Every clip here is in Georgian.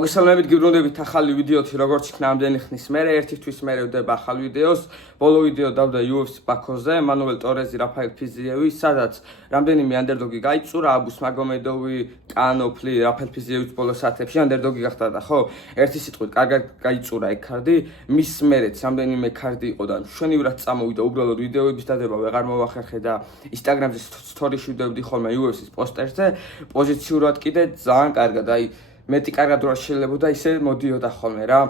მოგესალმებით, გიბრუნდებით ახალი ვიდეოთი, როგორც იქნა ამდენი ხნის მერე, ერთი თვის მერე ვდება ახალ ვიდეოს. ბოლო ვიდეო დავდა UFC ბაქოზე, მანუელ ტორეზი, რაფაელ ფიზიევი, სადაც რამდენიმე ანდერდოგი გაიწურა, აბუს მაგომედოვი, კანოფლი, რაფაელ ფიზიევის ბოლო საათებში ანდერდოგი გახდა და ხო, ერთი სიტყვით, კარგად გაიწურა ეგ ქარდი, მის მერეც რამდენიმე ქარდი იყო და მშვენივრად წამოვიდა, უბრალოდ ვიდეოების დადება ვეღარ მოვახერხე და Instagram-ზე სტორიში ვიდეოებდი ხოლმე UFC-ს პოსტერზე, პოზიციურად კიდე ძალიან კარგად, აი მეტი კარგად რა შეიძლება ისე მოდიოდა ხოლმე რა.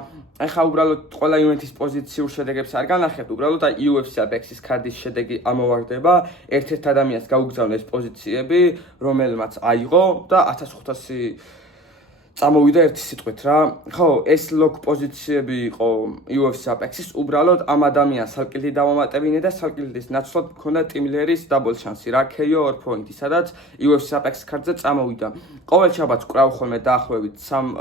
ეხლა უბრალოდ ყველა ივენთის პოზიციურ შედეგებს არ განახებთ, უბრალოდ აი UFC Apex-ის ქარდის შედეგი ამოვარდება, ერთ-ერთ ადამიანს გაუგზავნა ეს პოზიციები, რომელმაც აიღო და 1500 წამოვიდა ერთი სიტყვით რა. ხო, ეს ლოგ პოზიციები იყო UFC Apex-ის, უბრალოდ ამ ადამიანს სალკილდი დავამატებინე და სალკილდის ნაცვლად მქონდა ტიმლერის დაბლ შანსი რა, KO 2 პოინტი, სადაც UFC Apex ქარდზე წამოვიდა. ყოველ შაბათს კრავ ხოლმე დაახლოებით 3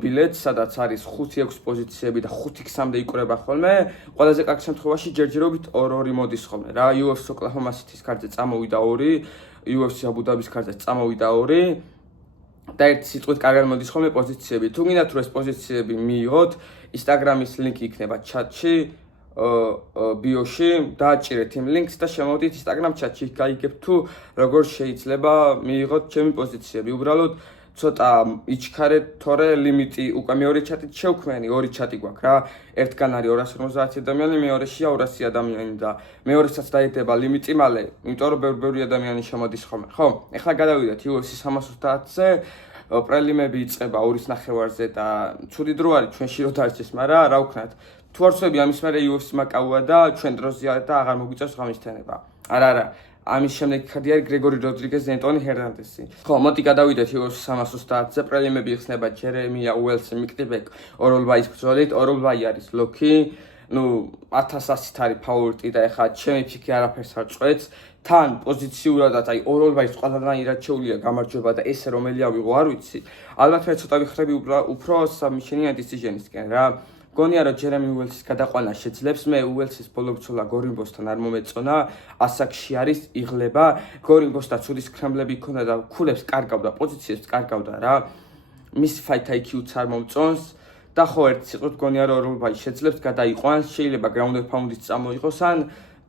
ბილეთს, სადაც არის 5-6 პოზიციები და 5x-მდე იკვრება ხოლმე. ყველაზე კარგ შემთხვევაში ჯერჯერობით 2-2 მოდის ხოლმე რა. UFC Oklahoma City-ის ქარდზე წამოვიდა 2, UFC Abu Dhabi-ის ქარდზე წამოვიდა 2. და ერთი სიტყვით კარგად მოდის ხოლმე პოზიციები. თუ გინდათ რომ ეს პოზიციები მიიღოთ, Instagram-ის ლინკი იქნება ჩატში, ბიოში, დააჭირეთ იმ ლინკს და შემოვიდეთ Instagram ჩატში, გაიგებთ თუ როგორ შეიძლება მიიღოთ ჩემი პოზიციები. უბრალოდ ცოტა იჩქარეთ, თორე ლიმიტი უკვე მეორე ჩატით შევქმენი, ორი ჩატი გვაქვს რა. ერთგან არის 250 ადამიანი, მეორეშია 200 ადამიანი და მეორესაც დაიდება ლიმიტი მალე, იმიტომ რომ ბევრი ადამიანი შემოდის ხოლმე. ხო, ეხლა გადავიდეთ UFC 330-ზე. პრელიმები იწყება 2:30-ზე და ცუდი დრო არის ჩვენში რო დარჩეს, მაგრამ რა ვქნათ. თუ არ ვწები ამის მერე UFC მაკაუა და ჩვენ დროზია და აღარ მოგვიწევს ღამისთანება. არა. ამის შემდეგ ქარდი არის გრეგორი როდრიგეს და ენტონი ჰერნანდესი. ხო, მოდი გადავიდეთ UFC 330-ზე. პრელიმები იხსნება ჯერემია უელსი, მიკტიბეკ, ოროლბაის ბრძოლით. ოროლბაი არის ლოქი. 1100-ით არის ფავორიტი და ეხლა ჩემი ფიქრი არაფერს არ წვეთს. თან პოზიციურადაც აი ოროლბაის ყველანაირად შეუძლია გამარჯვება და ესე რომელი ავიღო არ ვიცი. ალბათ მე ცოტა ვიხრები უფრო submission-იან decision-ისკენ რა. გონია რომ ჯერემი უელსის გადაყვანა შეძლებს, მე უელსის ბოლო ბრძოლა გორინბოსთან არ მომეწონა, ასაკში არის იღლება, გორინბოსთან ცუდი სკრამბლები ჰქონდა და ქულებს კარგავდა, პოზიციებს კარგავდა რა. მის fight IQ-ც არ მომწონს და ხო ერთი სიტყვით გონია რომ ოროლბაი შეძლებს გადაიყვანს, შეიძლება ground and pound-ით წამოიღოს ან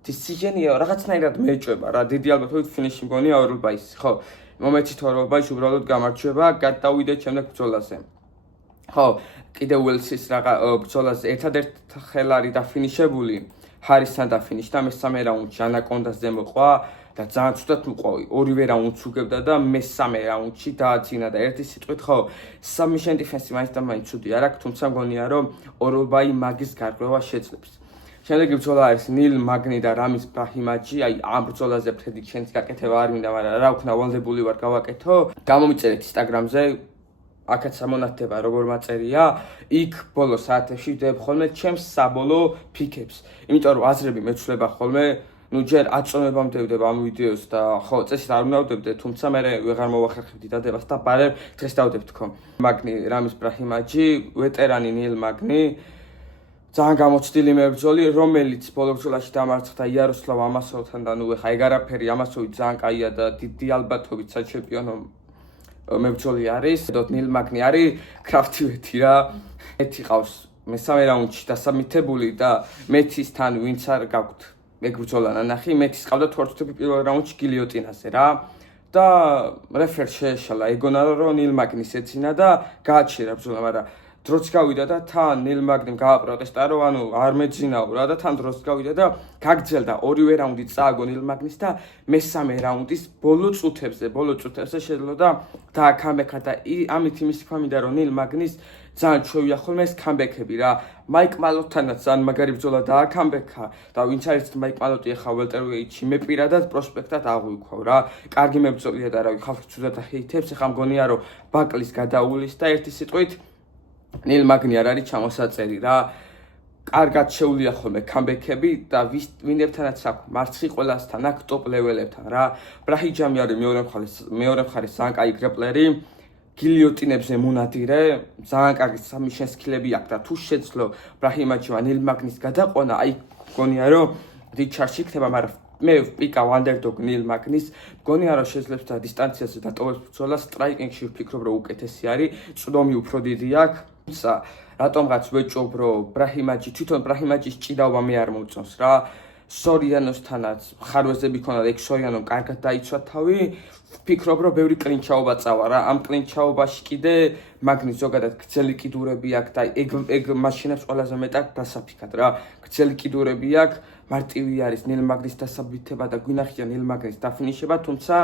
decision-ია რაღაცნაირად მეჭვება რა. დიდი ალბათობით ფინიში მგონია ოროლბაის. ხო, მომეცით ოროლბაის უბრალოდ გამარჯვება, გადავიდეთ შემდეგ ბრძოლაზე. ხო, კიდე უელსის ბრძოლაზე ერთადერთ ხელარი დაფინიშებული, ჰარისთან დაფინიშდა მესამე რაუნდში, ანაკონდას მოყვა და ძალიან ცუდად უყვავი. ორივე რაუნდს უგებდა და მესამე რაუნდში დააძინა და ერთი სიტყვით ხო, submission defense-ი მაინც და მაინც ცუდი არ აქვს, თუმცა მგონია რომ ოროლბაი მაგის გარკვევა შეძლებს. შემდეგი ბრძოლა არის ნილ მაგნი და რამის ბრაჰიმაჯი. აი ამ ბრძოლაზე prediction-ს გაკეთება არ მინდა, მაგრამ რა ვქნა, ვალდებული ვარ გავაკეთო. გამომიწერეთ Instagram-ზე. აქაც ამონათდება როგორ მაწერია, იქ ბოლო საათებში ვდებ ხოლმე ჩემს საბოლო ფიქებს. იმიტომ რომ აზრები მეცვლება ხოლმე, ჯერ აწონებამდე ვდებ ამ ვიდეოს და ხო, წესით არ უნდა ვდებდე, თუმცა მე ვეღარ მოვახერხებდი დადებას და ბარემ დღეს დავდებ თქო. მაგნი რამის ბრაჰიმაჯი, ვეტერანი ნილ მაგნი, ძალიან გამოცდილი მებრძოლი, რომელიც ბოლო ბრძოლაში დამარცხდა იაროსლავ ამასოვთან და ეხა ეგ არაფერი, ამასოვი ძალიან კაია და დიდი ალბათობით საჩემპიონო მებრძოლი არის. ნილ მაგნი არის კრაფტივეთი რა. მეთი ყავს მესამე რაუნდში დასამითებული და მეთისთან ვინც არ გაქვთ ეგ ბრძოლა ნანახი, მეთის ყავდა თორთები პირველ რაუნდში გილიოტინაზე რა. და რეფერ შეეშალა, ეგონა რომ ნილ მაგნის ეცინა და გააჩერა ბრძოლა, მაგრამ დროც გავიდა და თან ნილ მაგნიმ გააპროტესტა რომ ანუ არ მეძინაო რა და თან დროც გავიდა და გაგძელდა ორივე რაუნდი წააგო ნილ მაგნის და მესამე რაუნდის ბოლო წუთებზე შეძლო და დააკამბექა და ამით იმის თქვა მინდა რომ ნილ მაგნის ძალიან ჩვევია ხოლმე ეს კამბექები რა. მაიკ მალოტთანაც ძალიან მაგარი ბრძოლა დააკამბექა და ვინც არის მაიკ მალოტი ახლა ველტერვეიტში მე პირადად პროსპექტად აღვიქვავ რა. კარგი მებრძოლია და რავი ხალხი ცუდად აჰეითებს, ახლა მგონია რომ ბაკლის გადაულის და ერთი სიტყვით ნილ მაგნი არ არის ჩამოსაწერი რა. კარგად შეუძლია ხოლმე კამბექები და ვინებთანაც აქვს მარცხი ყველასთან აქვს ტოპ ლეველებთან რა. ბრაჰიჯამი არის მეორე მხარეს ძალიან კაი გრეპლერი, გილიოტინებზე მონადირე, ძალიან კარგი submission სკილები აქვს და თუ შეძლო ბრაჰიმაჯმა ნილ მაგნის გადაყვანა, აი გონია რომ დიდ ჩარჩი იქნება, მაგრამ მე ვპიკავ underdog ნილ მაგნის, მგონია რომ შეძლებს და დისტანციაზე დატოვებს ბრძოლას, striking-ში ვფიქრობ რომ უკეთესი არის, წვდომი უფრო დიდი აქვს. რატომღაც ვეჭობ რომ ბრაჰიმაჯი თვითონ ბრაჰიმაჯის ჭიდაობა მე არ მომწონს რა. სორიანოსთანაც ხარვეზები ქონდა, ეგ სორიანომ კარგად დაიცვა თავი. ვფიქრობ რომ ბევრი კლინჩაობა წავა რა. ამ კლინჩაობაში კიდე მაგნის ზოგადად გრძელი კიდურები აქვს და ეგ მაშინებს ყველაზე მეტად დასაფიქად რა. გრძელი კიდურები აქვს, მარტივი არის ნილ მაგნის დასაბითება და გვინახია ნილ მაგნის დაფინიშება, თუმცა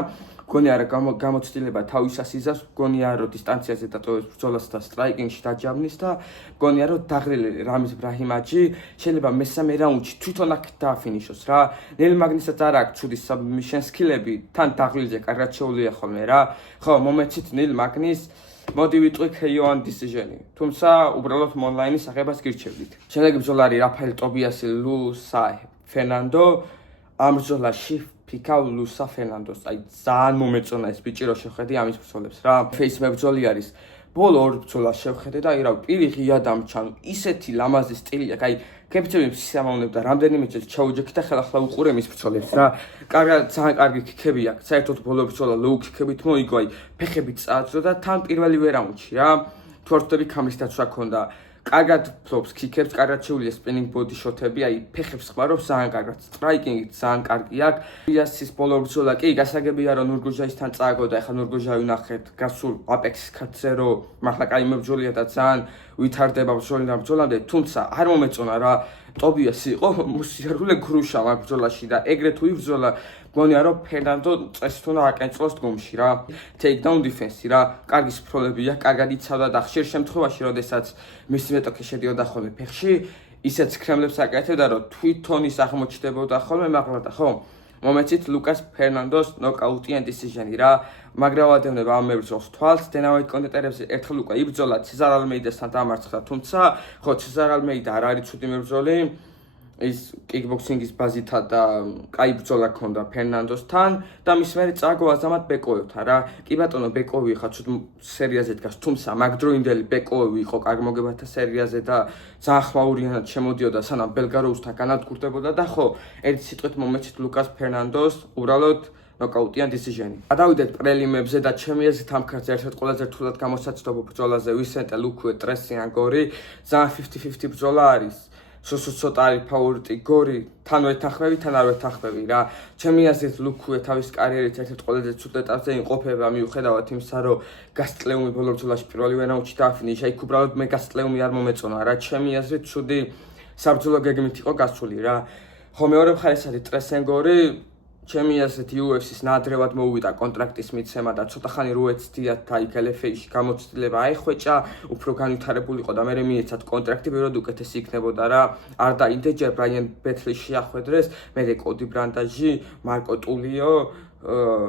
მგონია რომ გამოცდილება თავისას იზავს, მგონია რომ დისტანციაზე დატოვებს ბრძოლას და striking-ში დაჯავნის და მგონია რომ დაღრილი რამის ბრაჰიმაჯი შეიძლება მესამე რაუნდში თვითონ აქ დააფინიშოს რა. ნილ მაგნისაც არ აქვს ცუდი submission skill-ები, თან დაღრილზე კარგად შეუძლია ხოლმე რა. ხო, მომეცით ნილ მაგნის მოდი ვიტყვი KO-ან decision-ი. თუმცა უბრალოდ online-ის აღებას გირჩევდით. შემდეგი ბრძოლა არის რაფაელ ტობიასი ლუსა ფერნანდო. ამ ბრძოლაში ვფიქავ ლუსა ფერნანდოს. აი ძალიან მომეწონა ეს ბიჭი რო შევხედე ამის ბრძოლებს რა. face მებრძოლი არის. ბოლო ორ ბრძოლას შევხედე და აი რა პირი ღია დამჩან. ისეთი ლამაზი სტილი აქვს. აი კეფცები სიამოვნებ და რამდენიმეჯერ ჩაუჯექი და ხელახლა უყურე მის ბრძოლებს რა. ძალიან კარგი ქიქები აქვს. საერთოდ ბოლო ბრძოლა low ქიქებით მოიგო, აი ფეხები წააძრო და თან პირველივე რაუნდში რა. თუ არ ვთქვი ქამრის დაცვა ქონდა. კარგად ფლობს ქიქებს, კარგად შეუძლია spinning body shot-ები, აი ფეხებს ხმარობს ძალიან კარგად. striking-ი ძალიან კარგი აქვს. იასის ბოლო ბრძოლა კი გასაგებია რომ ნურგუჟაისთან წააგო და ეხლა ნურგუჟაი ვნახეთ გასულ Apex Cup-ზე რომ მართლა კაი მებრძოლია და ძალიან ვითარდება ბრძოლამდე, თუმცა არ მომეწონა რა. ტობიასი იყო მოსიარულე გრუშა მაგ ბრძოლაში და ეგრეთ თუ იბრძოლა მგონია რომ ფერნანდო წესით უნდა აკენწლოს დგომში რა. Takedown defense-ი რა, კარგი სფროლებია, კარგად იცავდა და ხშირ შემთხვევაში, როდესაც მისი მეტოქი შედიოდა ხოლმე ფეხში, ისეთ სქრემლებს აკეთებდა, რომ თვითონ ის აღმოჩნდებოდა ხოლმე მაღლა ხო? მომეცით ლუკას ფერნანდოს knockout-იან decision-ი რა. მაგრამ ვადევნებ ამ მებრძოლს თვალს, დენავით კონტენტერებზე ერთხელ უკვე იბრძოლა ცეზარ ალმეიდასთან დამარცხდა, თუმცა ხო ცეზარ ალმეიდა არ არის ცუდი მებრძოლი. ის kickboxing-ის ბაზითა და კაი ბრძოლა ქონდა ფერნანდოსთან და მის მერე წააგო აზამატ ბეკოევთან რა. კი ბატონო ბეკოვი ხა ცუდ სერიაზე დგას, თუმცა მაგდროინდელი ბეკოვი იყო კარგ მოგებათა სერიაზე და ძალიან ხმაურიანად შემოდიოდა სანამ ბელგაროუსთან განადგურდებოდა და ხო, ერთი სიტყვით მომეცით ლუკას ფერნანდოს უბრალოდ knockout-იან decision-ი. გადავიდეთ პრელიმებზე და ჩემი აზრით ამ ქართზე ერთ-ერთ ყველაზე რთულად გამოსაცდობ ბრძოლაზე ვისენტე ლუქუე ტრესიან გორი, ძალიან 50-50 ბრძოლა არის. ცოტა არის ფავორიტი გორი, თან ვეთანხმები, თან არ ვეთანხმები რა. ჩემი აზრით ლუქუე თავის კარიერით ერთ-ერთ ყველაზე ცუდ ეტაპზე იმყოფება მიუხედავად იმისა, რომ გასტლეუმი ბოლო ბრძოლაში პირველივე რაუნდში დააფინიშა, იქ უბრალოდ მე გასტლეუმი არ მომეწონა რა. ჩემი აზრით ცუდი საბრძოლო გეგმით იყო გასული რა. ხო მეორე მხარეს არის ტრესენგორი, ჩემი აზრით UFC-ს ნადრევად მოუვიდა კონტრაქტის მიცემა და ცოტა ხანი რო ეცდიათ და იქ LFA-ში გამოცდილება აეხვეჭა, უფრო განვითარებული იყო და მე მიეცათ კონტრაქტი ბევრად უკეთესი იქნებოდა რა. არ დაინდე ჯერ ბრაიან ბეთლიში ახვედრეს, მე კოდი ბრანდაჟი, მარკო ტულიო,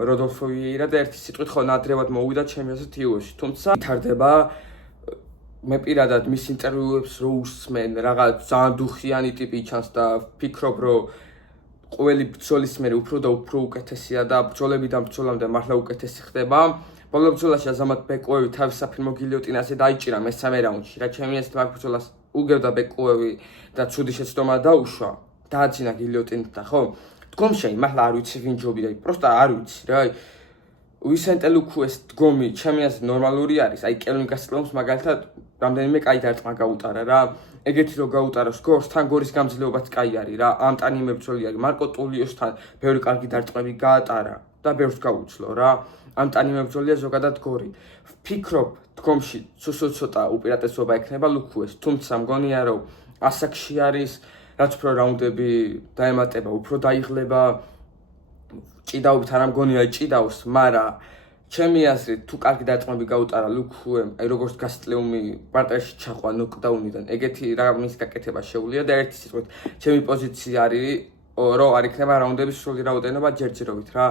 როდოლფო ვიეირა და ერთი სიტყვით ხო ნადრევად მოუვიდა ჩემი აზრით UFC-ში. თუმცა ვითარდება მე პირადად მის ინტერვიუებს რო უსმენ, რაღაც ძალიან დუხიანი ტიპი ჩანს და ვფიქრობ რომ ყოველი ბრძოლის მერე უფრო და უფრო უკეთესია და ბრძოლებიდან ბრძოლამდე მართლა უკეთესი ხდება. ბოლო ბრძოლაში აზამატ ბეკოევი თავის საფირმო გილიოტინაზე დაიჭირა მესამე რაუნდში. რა ჩემი აზრით მაგ ბრძოლას უგებდა ბეკოევი და ცუდი შეცდომა დაუშვა. დააძინა გილიოტინით და ხო? დგომში მართლა არ ვიცი ვინ ჯობია, პროსტა არ ვიცი რა. ვისენტე ლუქუეს დგომი ჩემი აზრით ნორმალური არის. აი კელვინ გასტლეუმს მაგალითად რამდენიმე კაი დარტყმა გაუტარა რა. ეგეთი რო გაუტაროს გორს თან გორის გამძლეობაც კაი არის რა. ამტანი მებრძოლი არის. მარკო ტულიოსთან ბევრი კარგი დარტყმები გაატარა და ბევრს გაუძლო რა. ამტანი მებრძოლია ზოგადად გორი. ვფიქრობ დგომში ცოტა უპირატესობა ექნება ლუქუეს, თუმცა მგონია რომ ასაკში არის, რაც უფრო რაუნდები დაემატება, უფრო დაიღლება. ჭიდაობით არ მგონია ჭიდავს, მაგრამ ჩემი აზრით თუ კარგი დარტყმები გაუტარა ლუქუემ, აი როგორც გასტლეუმი პარტერში ჩახვა ნოკდაუნიდან, ეგეთი რამის გაკეთება შეუძლია და ერთი სიტყვით ჩემი პოზიცია არის რომ არ იქნება რაუნდების სრული რაოდენობა ჯერჯერობით რა.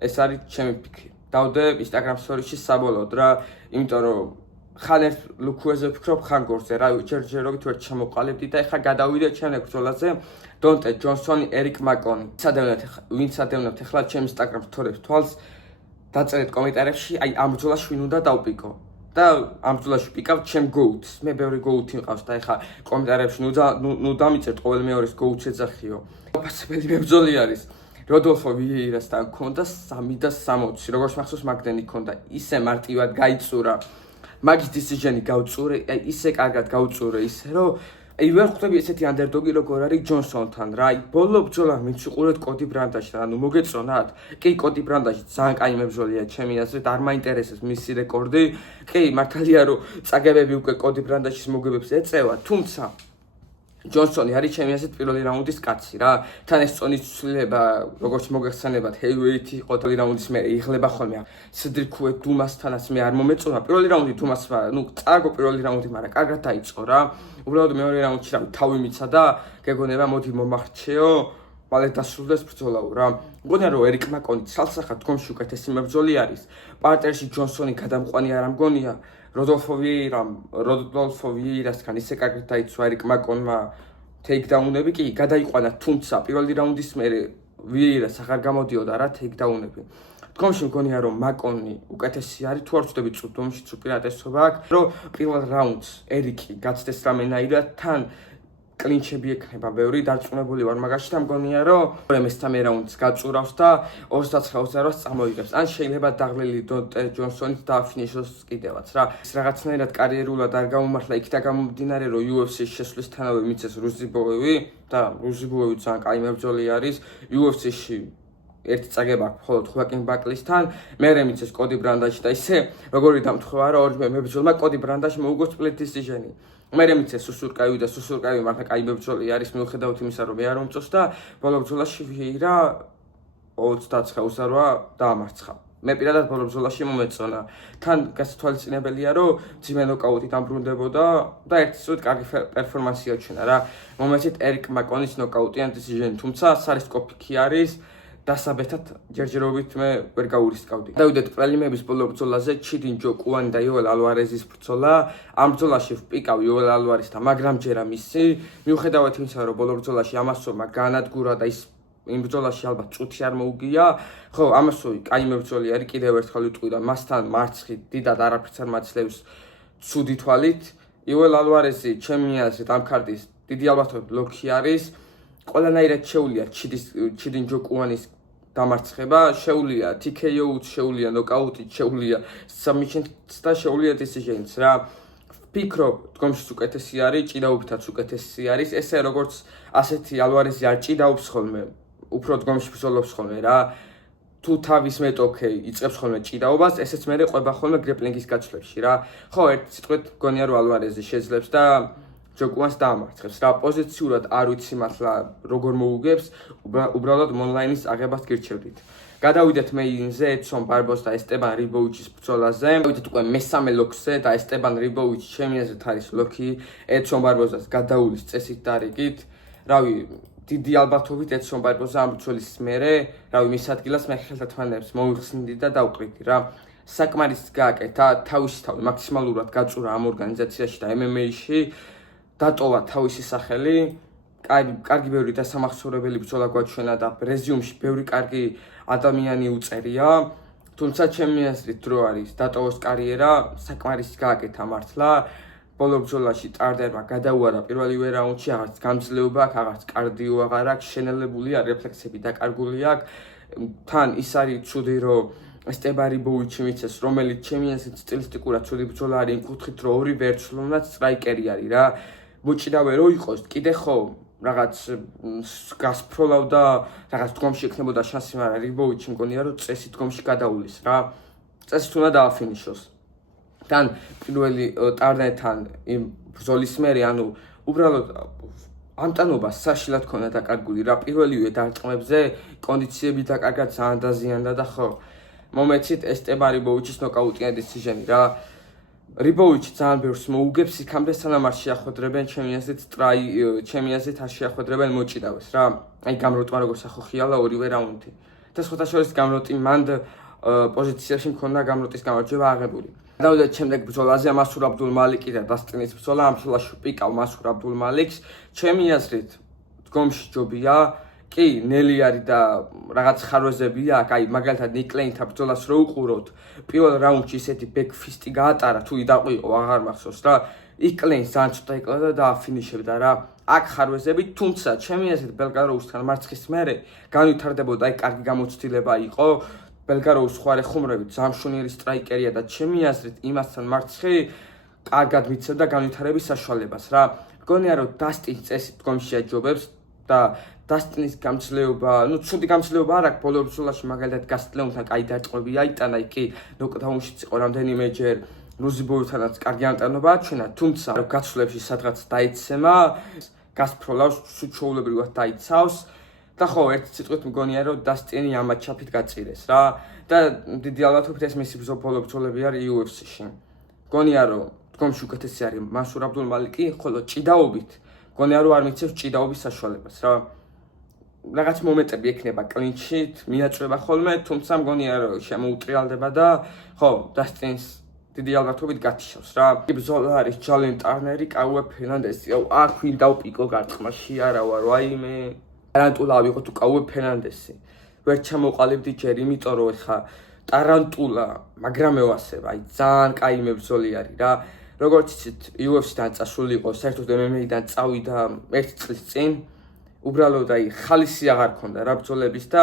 ეს არის ჩემი ფიქრი. დავდებ Instagram story-ში საბოლოოდ რა, იმიტომ რომ ხან ერთ ლუქუეზე ვფიქრობ, ხან გორზე რა, ჯერჯერობით ვერ ჩამოყალიბდი და ეხლა გადავიდეთ შემდეგ ბრძოლაზე. დონტე ჯონსონი, ერიკ მაკონი. ვინც ადევნებთ ეხლა ჩემ Instagram story-ს თვალს დაწერეთ კომენტარებში, აი ამ ბრძოლაში ვინ უნდა დავპიკო. და ამ ბრძოლაში ვპიკავ ჩემ GOAT-ს. მე ბევრი GOAT-ი მყავს და ეხლა კომენტარებში ნუ დამიწერთ ყოველ მეორეს GOAT-ს ეძახიო. აფასებელი მებრძოლი არის. როდოლფო ვიეირასთან ჰქონდა 3-60, როგორც მახსოვს მაგდენი ჰქონდა, ისე მარტივად გაიწურა. მაგის decision-ი გავწურე, ისე კარგად გავწურე, ისე რომ ვერ ხვდები ესეთი ანდერდოგი როგორ არის ჯონსონთან რა. ბოლო ბრძოლა ვინც უყურეთ კოდი ბრანდაში, ანუ მოგეწონათ? კი, კოდი ბრანდაში ძალიან კაი მებრძოლია ჩემი აზრით, არ მაინტერესებს მისი რეკორდი. კი, მართალია რომ წაგებები უკვე კოდი ბრანდაშის მოგებებს ეწევა, თუმცა ჯონსონი არის ჩემი აზრით პირველი რაუნდის კაცი რა. თან ეს წონის ცვლილება, როგორც მოგეხსენებათ, ჰეივიეითი იყო პირველი რაუნდის მე იღლება ხოლმე. სედრიკუე დუმასთანაც მე არ მომეწონა. პირველი რაუნდი დუმასმა, წააგო პირველი რაუნდი, მაგრამ კარგად დაიწყო რა. უბრალოდ მეორე რაუნდში რა თავი მიცა და გეგონება მოდი მომახრჩეო, მალე დასრულდეს ბრძოლაო რა. მგონია რომ ერიკ მაკონი ცალსახად დგომში უკეთესი მებრძოლი არის. პარტერში ჯონსონი გადამყვანი არ ამგონია. როდოლფო ვიეირასთან ისე კარგად დაიცვა ერიკ მაკონმა ტეიქდაუნები კი გადაიყვანა, თუმცა პირველი რაუნდის მერე ვიეირას აღარ გამოდიოდა რა ტეიქდაუნები. დგომში მგონია რომ მაკონი უკეთესი არის, თუ არ ვწდები წუთომში უპირატესობა აქვს, რომ პირველ რაუნდს ერიკი გაცდეს რამენაირად, თან კლინჩები ექნება ბევრი, დარწმუნებული ვარ მაგაში და მგონია რომ მესამე რაუნდს გაწურავს და 29-28 წამოიღებს. ან შეიძლება დაღლილი დონტე ჯონსონით დააფინიშოს კიდევაც რა. ეს რაღაცნაირად კარიერულად არ გამომართლა იქ და გამომდინარე რომ UFC-ში შესვლისთანავე მიცეს რუზიბოევი და რუზიბოევი ძალიან კაი მებრძოლი არის. UFC-ში ერთი წაგება აქვს მხოლოდ ხუაკინ ბაკლისთან, მერე მიცეს კოდი ბრანდაში და ისე როგორი დამთხოვა რომ ორივე მებრძოლმა კოდი ბრანდაში მოუგო split decision-ი. მერე მიცეს სუსურკაივი და სუსურკაივი მართლა კაი მებრძოლი არის მიუხედავად იმისა რომ მე არ მომწონს და ბოლო ბრძოლაში ვიეირა 29-28 დაამარცხა. მე პირადად ბოლო ბრძოლაში მომეწონა. თან გასათვალისწინებელია რომ ძიმე ნოკაუტით ამბრუნდებოდა და ერთისოდ კარგი პერფორმანსი აჩვენა რა. მომეცით ერიკ მაკონის ნოკაუტი ან decision, თუმცა სარისკოპიკი არის. დასაბეთად ჯერჯერობით მე ვერ გაურისკავდი. დავიდეთ პრელიმების ბოლო ბრძოლაზე ჩიდინ ჯოკუანი და იოელ ალვარეზის ბრძოლა. ამ ბრძოლაში ვპიკავ იოელ ალვარესთან, მაგრამ ჯერა მისი. მიუხედავად იმისა, რომ ბოლო ბრძოლაში ამასოვმა განადგურა და ის იმ ბრძოლაში ალბათ წუთი არ მოუგია. ხო, ამასოვი კაი მებრძოლი არის, კიდევ ერთხელ ვიტყვი და მასთან მარცხი დიდად არაფერს არ მაძლევს ცუდი თვალით. იოელ ალვარესი ჩემი აზრით ამ ქარდის დიდი ალბათობით ლოქი არის. ყველანაირად შეუძლია ჩიდინ ჯოკუანის დამარცხება, შეუძლია TKO-ც, შეუძლია ნოკაუტით, შეუძლია submission-ც და შეუძლია decision-ც რა. ვფიქრობ, დგომშიც უკეთესი არის, ჭიდაობითაც უკეთესი არის. ესე როგორც ასეთი ალვარესი არ ჭიდაობს ხოლმე, უფრო დგომში ბრძოლობს ხოლმე რა. თუ თავის მეტოქე იწყებს ხოლმე ჭიდაობას, ესეც მერე ყვება ხოლმე გრეპლინგის გაცვლებში რა. ხო, ერთ სიტყვით მგონია რომ ალვარეზი შეძლებს და ჯოკუანს დაამარცხებს რა. პოზიციურად არ ვიცი მართლა როგორ მოუგებს, უბრალოდ მონლაინის აღებას გირჩევდით. გადავიდეთ მეინზე, ედსონ ბარბოს და ესტებან რიბოვიჩის ბრძოლაზე. გავიდეთ უკვე მესამე ლოქზე და ესტებან რიბოვიჩი ჩემი აზრით არის ლოქი. ედსონ ბარბოსას გადაულის წესით დარიგით. რავი, დიდი ალბათობით ედსონ ბარბოსა ამ ბრძოლის მერე, რავი, მის ადგილას მე ხელთათმანებს მოიხსნიდი და დავყრიდი რა. საკმარის გააკეთა თავისი თავი მაქსიმალურად გაწურა ამ ორგანიზაციაში და MMA-ში. დატოვა თავისი სახელი, კარგი ბევრი დასამახსოვრებელი ბრძოლა გვაჩვენა და რეზიუმში ბევრი კარგი ადამიანი უწერია, თუმცა ჩემი აზრით დრო არის დატოვოს კარიერა, საკმარის გააკეთა მართლა. ბოლო ბრძოლაში ტარდერმა გადაუარა პირველივე რაუნდში, აღარც გამძლეობა აქვს, აღარც კარდიო აღარ აქვს, შენელებულია, რეფლექსები დაკარგული აქვს. თან ის არის ცუდი რომ ესტებან რიბოვიჩი მიცეს, რომელიც ჩემი აზრით სტილისტიკურად ცუდი ბრძოლა არის იმ კუთხით, რომ ორი ვერცხლოვნად სტრაიკერი არის რა. მოჭიდავე რო იყოს, კიდე ხო რაღაც გასფროლავდა, რაღაც დგომში ექნებოდა შანსი, მაგრამ რიბოვიჩი მგონია რომ წესი დგომში გადაულის რა. წესით უნდა დააფინიშოს. თან პირველი ტარდერთან იმ ბრძოლის მერე, ანუ უბრალოდ ანტანობა საშილად ქონდა დაკარგული რა. პირველივე დარტყმებზე კონდიციები დაკარგა ძალიან დაზიანდა და ხო მომეცით ესტებან რიბოვიჩის ნოკაუტიან decision-ი რა. რიბოვიჩი ძალიან ბევრს მოუგებს, იქამდე სანამ არ შეახვედრებენ ჩემი აზრით არ შეახვედრებენ მოჭიდავეს რა. აი გამროტმა როგორც ახოხიალა ორივე რაუნდი. და სხვათა შორის გამროტი მანდ პოზიციებში მქონდა გამროტის გამარჯვება აღებული. დავიდეთ შემდეგ ბრძოლაზე მასურ აბდულმალიკი და დასტინის ბრძოლა. ამ ბრძოლაში ვპიკავ მასურ აბდულმალიკს. ჩემი აზრით დგომში ჯობია, კი ნელი არის და რაღაც ხარვეზებია აქ, აი მაგალითად ნიკლეინთან ბრძოლას რო უყუროთ, პირველ რაუნდში ისეთი ბექფისტი გაატარა, თუ იდაყვიყო, აღარ მახსოვს რა. იქ კლეინს ძალიან ცოტა იკლა და დააფინიშებდა რა. აქ ხარვეზები, თუმცა ჩემი აზრით ბელგაროუსთან მარცხის მერე განვითარდებოდა, აი კარგი გამოცდილება იყო. ბელგაროუს ხوارე ხუმრებით ზამშუნიერი სტრაიკერია და ჩემი აზრით იმასთან მარცხი კარგად მიცემდა განვითარების საშუალებას რა. მგონია რომ დასტინს წესი დგომში აჯობებს და დასტინის გამძლეობა, ცუდი გამძლეობა არ აქვს ბოლო ბრძოლაში მაგალითად გასტლეუნთან კაი დაწყები აიტანა, კი ნოკდაუნშიც იყო რამდენიმეჯერ რუზიბოევთანაც კარგი ანტანობა აჩვენა, თუმცა გაცვლებში სადღაც დაიცემა, გასფროლავს, სუჩოულებრივად დაიცავს და ხო, ერთი სიტყვით მგონია რომ დასტინი ამათ ჩაფით გაწირეს რა და დიდი ალბათობით ეს მისი ბოლო ბრძოლები არის UFC-ში. მგონია რომ დგომში უკეთესი არის მანსურ აბდულმალიკი, ხოლო ჭიდაობით მგონია რომ არ მიცევს ჭიდაობის საშუალებას რა. რაღაც მომენტები ექნება კლინჩით, მიაწვება ხოლმე, თუმცა მგონია რომ შემოუტრიალდება და ხო, დასტინს დიდი ალბათობით გათიშავს რა. ბრძოლა არის ჯალენ ტარნერი, კაუე ფერნანდესი. აქ ვინ დავპიკო გართხმაში არა ვარ, ვაიმე. ტარანტულა ავიღო თუ კაუე ფერნანდესი. ვერ ჩამოყალიბდი ჯერ, იმიტომ რომ ეხა ტარანტულა, მაგრამ ევასება, აი ძალიან კაი მებრძოლი არის რა. როგორც იცით, UFC-დან წასული იყო, საერთოდ MMA-დან წავიდა 1 წლის წინ. უბრალოდ აი ხალისი აღარ ქონდა რა ბრძოლების და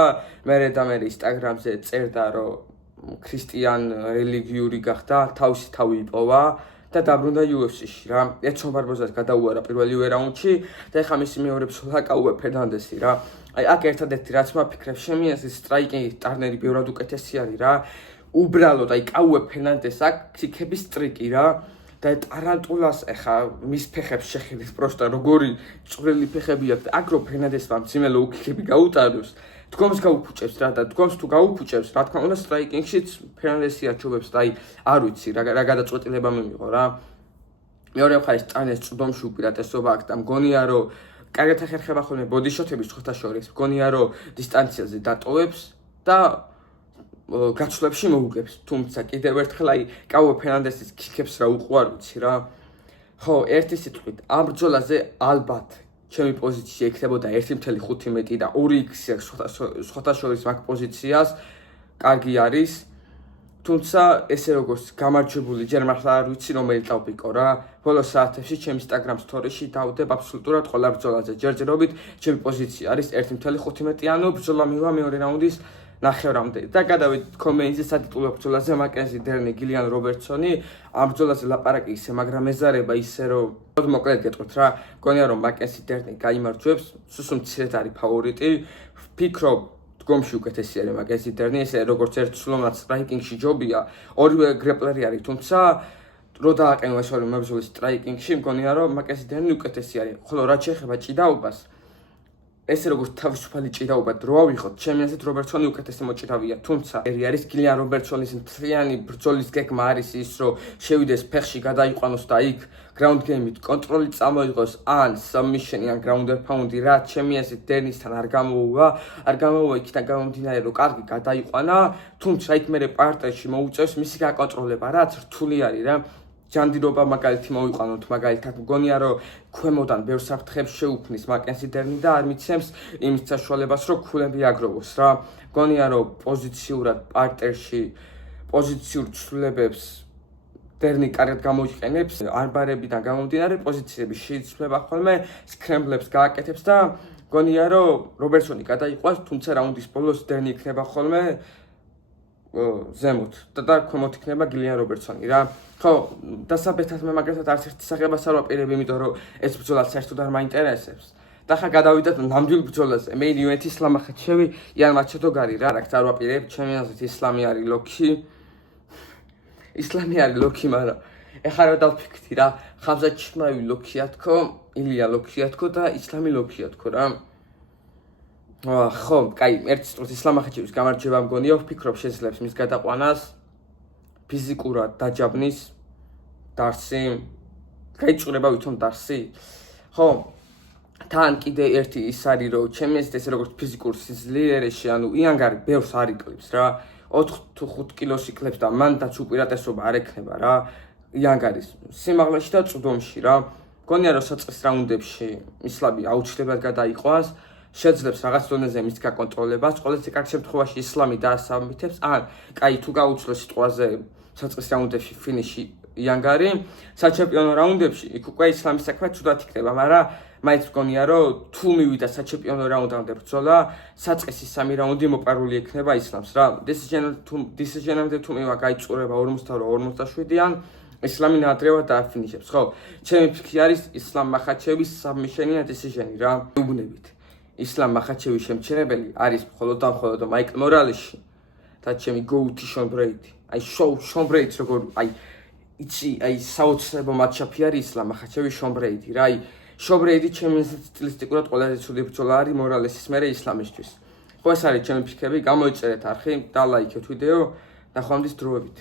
მე Instagram-ზე წერდა რომ ქრისტიან რელიგიური გახდა, თავისი თავი იპოვა და დაბრუნდა UFC-ში რა. ეცონ ბარბოზას გადაუარა პირველივე რაუნდში და ეხლა მისი მეორე ბრძოლა კაუე ფერნანდესი რა. აი აქ ერთადერთი რაც მაფიქრებს ჩემი აზრით სტრაიკინგი ტარნერი ბევრად უკეთესი არის რა. უბრალოდ აი კაუე ფერნანდეს აქ ქიქების ტრიკი რა. და ტარანტულას ეხა მის ფეხებს შეხედეთ პროსტა როგორი წვრილი ფეხები აქვს და აგრო ფერნანდესმა მძიმე ლოუ-ქიკები გაუტარებს დგომს გაუფუჭებს რა და დგომს თუ გაუფუჭებს რა თქმა უნდა სტრაიკინგშიც ფერნანდესი აჩვენებს და აი არ ვიცი რა გადაწყვეტილება მიმიღო რა მეორე მხარეს ტანეს წვდომში უპირატესობა აქვს და მგონია რომ კარგად ახერხება ხოლმე ბოდიშოთების ცხოთა შორის მგონია რომ დისტანციაზე დატოვებს და გაცვლებში მოუგებს, თუმცა კიდევ ერთხელ აი კაუე ფერნანდესის ქიქებს რა უყვარ ვიცი რა. ხო, ერთი სიტყვით, ამ ბრძოლაზე ალბათ ჩემი პოზიცია იქნებოდა 1.5 მეტი და 2x სხვათა შორის მაგ პოზიციას კარგი არის. თუმცა ესე როგორც გამარჯვებული ჯერ მართლა არ ვიცი რომელი დავპიკო რა. ბოლო საათებში ჩემი Instagram story-ში დავდებ აბსოლუტურად ყველა ბრძოლაზე. ჯერჯერობით ჩემი პოზიცია არის 1.5 მეტი, ანუ ბრძოლა მივა მეორე რაუნდის ნახევრამდე და გადავიდეთ კომენტზე სადიტულო ბრძოლაზე მაკენზი დერნი გილიან რობერტსონი ამ ბრძოლაზე ლაპარაკი ისე მაგრამ ეზარება ისე რომ მოკლედ გეტყვით რა მგონია რომ მაკენზი დერნი გაიმარჯვებს სუსუ მცირედ არის ფავორიტი ვფიქრობ დგომში უკეთესი არის მაკენზი დერნი ესე როგორც ერთსულოვნად სტრაიკინგში ჯობია ორივე გრეპლერი არის თუმცა რო დააყენო ეს ორი მებრძოლი სტრაიკინგში მგონია რომ მაკენზი დერნი უკეთესი არის ხოლო რაც შეეხება ჭიდაობას ესე როგორც თავისუფალი ჭიდაობა დრო ავიღოთ, ჩემი აზრით რობერტსონი უკეთესი მოჭიდავია, თუმცა არის გილიან რობერტსონის მთლიანი ბრძოლის გეგმა არის ის, რომ შევიდეს ფეხში გადაიყვანოს და იქ ground game-ით კონტროლი წამოიღოს ან submission-ი ან ground and pound-ი, რაც ჩემი აზრით დერნისთან არ გამოუვა იქიდან გამომდინარე, რომ კარგი გადაიყვანა, თუმცა იქ მერე პარტერში მოუწევს მისი გაკონტროლება, რაც რთული არის რა. ჯანდირობა მაგალითი მოვიყვანოთ მაგალითად მგონია რომ ქვემოდან ბევრ საფრთხებს შეუქმნის მაკენზი დერნი და არ მიცემს იმის საშუალებას რომ ქულები აგროვოს რა მგონია რომ პოზიციურად პარტერში პოზიციურ ცვლილებებს დერნი კარგად გამოიყენებს არბარებიდან გამომდინარე პოზიციები შეიცვლება ხოლმე სკრემბლებს გააკეთებს და მგონია რომ რობერტსონი გადაიყვანს თუმცა რაუნდის ბოლოს დერნი იქნება ხოლმე ზემოთ და ქვემოთ იქნება გილიან რობერტსონი რა ხო დასაბეთად მე მაგალითად არც ერთი საღებას არ ვაპირებ იმიტომ რომ ეს ბრძოლა საერთოდ არ მაინტერესებს და ხა გადავიდეთ ნამდვილ ბრძოლაზე მე ივენთ ისლამ ახაჩევი იან მაჩედოგარი რა რაც არ ვაპირებ ჩემი აზრით ისლამი არის ლოქი მაგრამ ეხლა რა დავფიქრდი რა ხამზა ჩხმავი ლოქია თქო ილია ლოქია თქო და ისლამი ლოქია თქო რა ხო, კაი, ერთ სიტყვით ისლამ ახაჩევის გამარჯვება მგონია, ვფიქრობ შეძლებს მის გადაყვანას ფიზიკურად დაჯაბნის დარსი, გაიჭრება ვითომ დარსი. ხო, თან კიდე ერთი ის არის, რომ ჩემი აზრით ესე როგორც ფიზიკურ სიძლიერეში, ანუ იანგარი ბევრს არ იკლებს რა. 4 თუ 5 კილოს იკლებს და მანდაც უპირატესობა არ ექნება რა. იანგარის სიმაღლეში და წვდომში რა. მგონია რომ საწყის რაუნდებში ისლამი აუცილებლად გადაიყვანს. შეძლებს რაღაც დონეზე მის გაკონტროლებას, ყველაზე კარგ შემთხვევაში ისლამი დაასაბმითებს, ან კაი თუ გაუძლო სიტყვაზე საწყის რაუნდებში ფინიში იანგარი, საჩემპიონო რაუნდებში იქ უკვე ისლამის საქმე ცუდად იქნება, მაგრამ მაინც მგონია რომ თუ მივიდა საჩემპიონო რაუნდამდე ბრძოლა, საწყისი 3 რაუნდი მოპარული ექნება ისლამს რა. decision-ამდე თუ მივა გაიწურება 42-47-დან ისლამი ნადრევად დააფინიშებს, ხო? ჩემი ფიქრი არის ისლამ მახაჩევის submission-ია decision-ი რა. უბნებით. ისლამ მახაჩევის შემჩნეველი არის მხოლოდ და მხოლოდ მაიკლ მორალესში და ჩემი goat-ი შონ ბრეიდი. აი შონ ბრეიდს როგორ აი იცი აი საოცრებო მატჩაპი არის ისლამ მახაჩევის შონ ბრეიდი რა. აი შონ ბრეიდი ჩემი სტილისტიკურად ყველაზე ცუდი ბრძოლა არის მორალესის მერე ისლამისთვის. ხო ეს არის ჩემი ფიქრები, გამოიწერეთ არხი და ლაიქეთ ვიდეო, ნახვამდის დროებით.